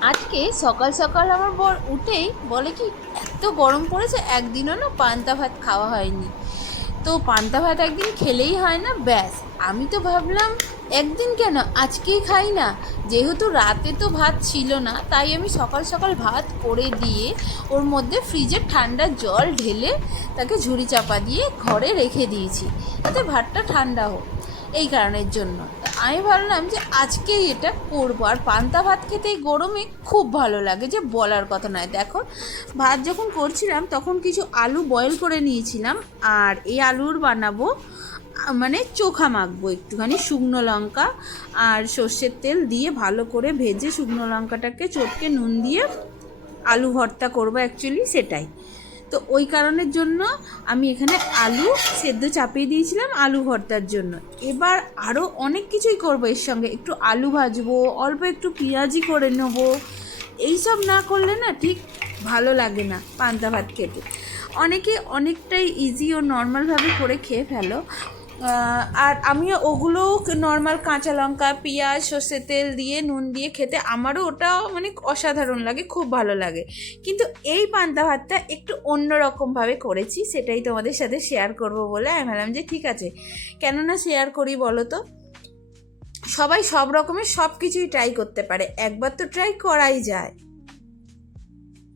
আজকে সকাল সকাল আমার বর উঠেই বলে কি, এত গরম পড়েছে, একদিনও না পান্তা ভাত খাওয়া হয়নি। তো পান্তা ভাত একদিন খেলেই হয় না, ব্যাস। আমি তো ভাবলাম, একদিন কেন? আজকেই খাই না। যেহেতু রাতে তো ভাত ছিল না, তাই আমি সকাল সকাল ভাত করে দিয়ে ওর মধ্যে ফ্রিজের ঠান্ডা জল ঢেলে তাকে ঝুড়ি চাপা দিয়ে ঘরে রেখে দিয়েছি। তাতে ভাতটা ঠান্ডা হোক। এই কারণের জন্য। আমি ভাবলাম যে আজকেই এটা করব। আর পান্তা ভাত খেতে এই গরমে খুব ভালো লাগে, যে বলার কথা নয়। দেখো, ভাত যখন করছিলাম, তখন কিছু আলু বয়েল করে নিয়েছিলাম, আর এই আলুর বানাবো মানে চোখা মাখবো একটুখানি শুকনো লঙ্কা আর সর্ষের তেল দিয়ে ভালো করে ভেজে শুকনো লঙ্কাটাকে চটকে নুন দিয়ে আলু ভর্তা করব অ্যাকচুয়ালি সেটাই। তো ওই কারণের জন্য আমি এখানে আলু সেদ্ধ চাপিয়ে দিয়েছিলাম আলু ভর্তার জন্য। এবার আরও অনেক কিছুই করব এর সঙ্গে। একটু আলু ভাজবো, অল্প একটু পেঁয়াজি করে নেব। এইসব না করলে না ঠিক ভালো লাগে না পান্তা ভাত খেতে। অনেকে অনেকটাই ইজি ও নর্মালভাবে করে খেয়ে ফেলো। আর আমিও ওগুলোও নর্মাল কাঁচা লঙ্কা, পেঁয়াজ, সর্ষের তেল দিয়ে, নুন দিয়ে খেতে আমারও ওটাও মানে অসাধারণ লাগে, খুব ভালো লাগে। কিন্তু এই পান্তা ভাতটা একটু অন্যরকমভাবে করেছি, সেটাই তোমাদের সাথে শেয়ার করব বলে আমি ভাবলাম যে ঠিক আছে, কেননা শেয়ার করি বলো তো? সবাই সব রকমের সব কিছুই ট্রাই করতে পারে, একবার তো ট্রাই করাই যায়।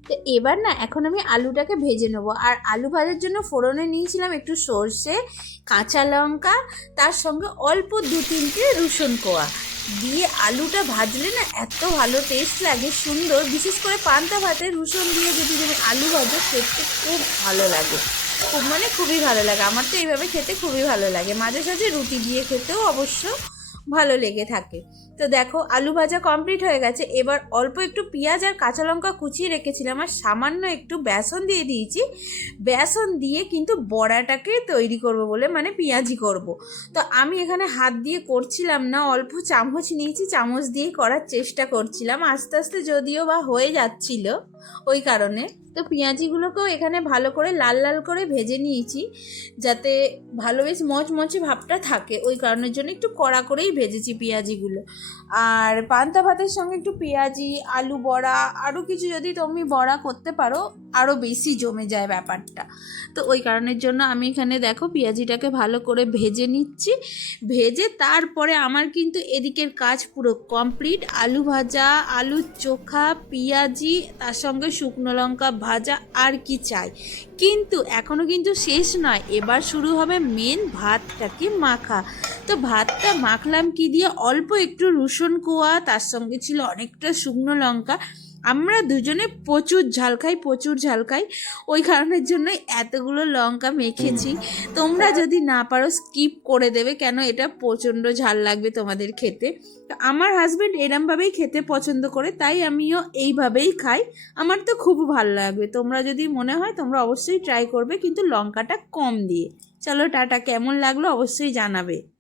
তো এবার না, এখন আমি আলুটাকে ভেজে নেব। আর আলু ভাজার জন্য ফোড়নে নিয়েছিলাম একটু সর্ষে, কাঁচা লঙ্কা, তার সঙ্গে অল্প দু তিনটে রসুন কোয়া। দিয়ে আলুটা ভাজলে না এত ভালো টেস্ট লাগে, সুন্দর। বিশেষ করে পান্তা ভাতে রসুন দিয়ে যদি তুমি আলু ভাজো, খেতে খুব ভালো লাগে। খুব মানে খুবই ভালো লাগে। আমার তো এইভাবে খেতে খুবই ভালো লাগে। মাঝে সাঝে রুটি দিয়ে খেতেও অবশ্য ভালো লেগে থাকে। তো দেখো, আলু ভাজা কমপ্লিট হয়ে গেছে। এবার অল্প একটু পেঁয়াজ আর কাঁচা লঙ্কা কুচিয়ে রেখেছিলাম আর সামান্য একটু বেসন দিয়ে দিয়েছি। বেসন দিয়ে কিন্তু বড়াটাকে তৈরি করব বলে মানে পেঁয়াজি করব। তো আমি এখানে হাত দিয়ে করছিলাম না, অল্প চামচ নিয়েছি, চামচ দিয়েই করার চেষ্টা করছিলাম। আস্তে আস্তে যদিও বা হয়ে যাচ্ছিল, ওই কারণে। তো পেঁয়াজিগুলোকেও এখানে ভালো করে লাল লাল করে ভেজে নিয়েছি, যাতে ভালো বেশ মচমচে ভাবটা থাকে। ওই কারণের জন্য একটু কড়া করেই ভেজেছি পেঁয়াজিগুলো। আর পান্তা ভাতের সঙ্গে একটু পেঁয়াজি, আলু বড়া, আরও কিছু যদি তুমি বড়া করতে পারো আরও বেশি জমে যায় ব্যাপারটা। তো ওই কারণের জন্য আমি এখানে দেখো পেঁয়াজিটাকে ভালো করে ভেজে নিচ্ছি। ভেজে তারপরে আমার কিন্তু এদিকের কাজ পুরো কমপ্লিট আলু ভাজা আলু চোখা, পেঁয়াজি, তার সঙ্গে শুকনো লঙ্কা ভাজা আর কি চাই। কিন্তু এখনও কিন্তু শেষ নয়, এবার শুরু হবে মেন ভাতটাকে মাখা। তো ভাতটা মাখলাম কি দিয়ে? অল্প একটু রসুন কোয়া, তার সঙ্গে ছিল অনেকটা শুকনো লঙ্কা। আমরা দুজনে প্রচুর ঝাল খাই, প্রচুর ঝাল খাই। ওই কারণের জন্যই এতগুলো লঙ্কা মেখেছি। তোমরা যদি না পারো স্কিপ করে দেবে কেন? এটা প্রচণ্ড ঝাল লাগবে তোমাদের খেতে। তো আমার হাজব্যান্ড এরমভাবেই খেতে পছন্দ করে, তাই আমিও এইভাবেই খাই। আমার তো খুব ভালো লাগবে। তোমরা যদি মনে হয়, তোমরা অবশ্যই ট্রাই করবে, কিন্তু লঙ্কাটা কম দিয়ে। চলো টাটা, কেমন লাগল অবশ্যই জানাবে।